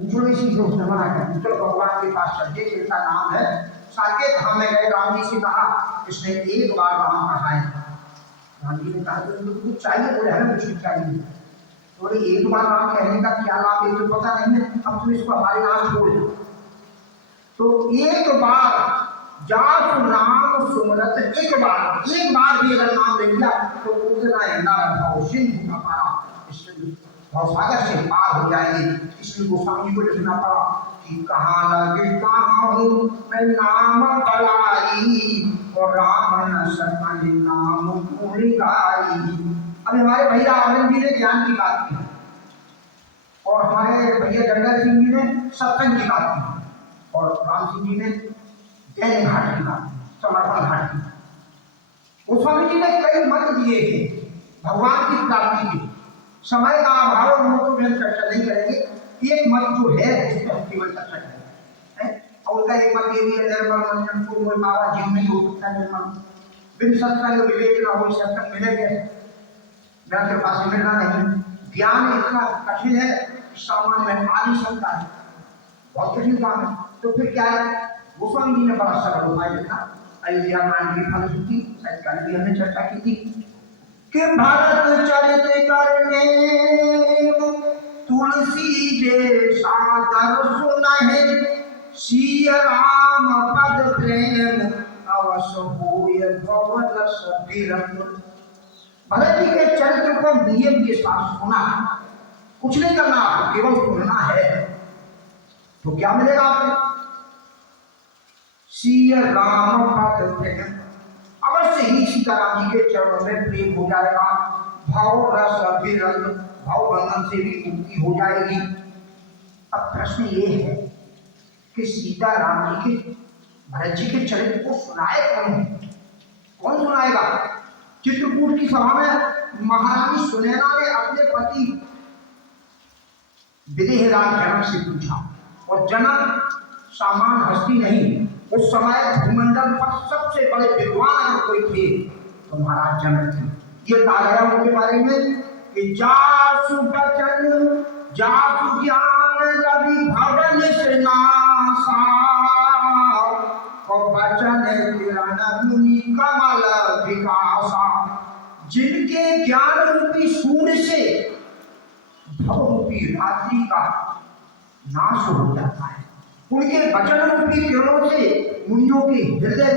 दूसरों ने चीज उसने मना कर दूसरे भगवान के पास चलते जिनका नाम है साकेत धाम में गए। राम जी से कहा, इसने एक बार राम कहा है। राम जी ने कहा तो कुछ चाहिए, बोले हमें कुछ चाहिए। बोले एक बार राम कहने का क्या लाभ है तो पता नहीं है, अब तुम इसको हमारे नाम छोड़ दो। तो एक बार जासु नाम सुमरत, एक बार भी अगर नाम ले लिया तो उतना भाव सिंधु का पारा भवसागर से पार हो जाएंगे। इसलिए गोस्वामी को लिखना पड़ा कि कहाँ लगे कहाँ हूँ मैं नाम बड़ाई और राम न सकल नाम गुण गाई। अब हमारे भैया आनंद जी ने ज्ञान की बात की और हमारे भैया जंगल सिंह जी ने सत्संग की बात की और राम सिंह जी ने जैन घाट की बात, समर्पण घाट की। गोस्वामी जी ने कई मत दिए हैं भगवान की प्राप्ति के। समय का अभाव हम तो चर्चा नहीं करेंगे। एक मत जो है उस पर केवल चर्चा करेंगे और उनका एक मत ये भी है निर्मल मंजन को कोई बाबा जिन नहीं हो सकता निर्मल बिन सत्संग विवेक ना हो सत्संग मिलेंगे मैं के पास मिलना नहीं। ज्ञान इतना कठिन है सामान्य में आ नहीं सकता है, बहुत कठिन काम है। तो फिर क्या है, गोस्वामी जी ने बड़ा सरल उपाय लिखा। अयोध्या कांड की फलश्रुति शायद कल भी हमने चर्चा की थी कि भरत चरित करने तुलसी जे सादर सुनहि सिय राम पद प्रेम अवश्य होय भवरस विरम। भरत जी के चरित्र को नियम के साथ सुना, कुछ नहीं करना, केवल सुनना है तो क्या मिलेगा आपको? सिय राम पद प्रेम, अवश्य ही सीताराम जी के चरणों में प्रेम हो जाएगा। भाव रस विरल, भाव बंधन से भी मुक्ति हो जाएगी। अब प्रश्न ये है कि सीताराम जी के भरत जी के चरित्र को सुनाए कौन? कौन सुनाएगा? चित्रकूट की सभा में महारानी सुनैना ने अपने पति विदेहराज जनक से पूछा और जनक सामान्य हस्ती नहीं, उस समय भूमंडल पर सबसे बड़े विद्वान अगर कोई थे तो महाराज जनक थे। ये कहा गया उनके बारे में कि जासु बचन जासु ज्ञान रवि भवन से नासा और बचन किरण मुनि कमल विकासा। जिनके ज्ञान रूपी सूर्य से भव रूपी रात्रि का नाश हो जाता है, उनके वचन रूपी किरणों से मुनियों के हृदय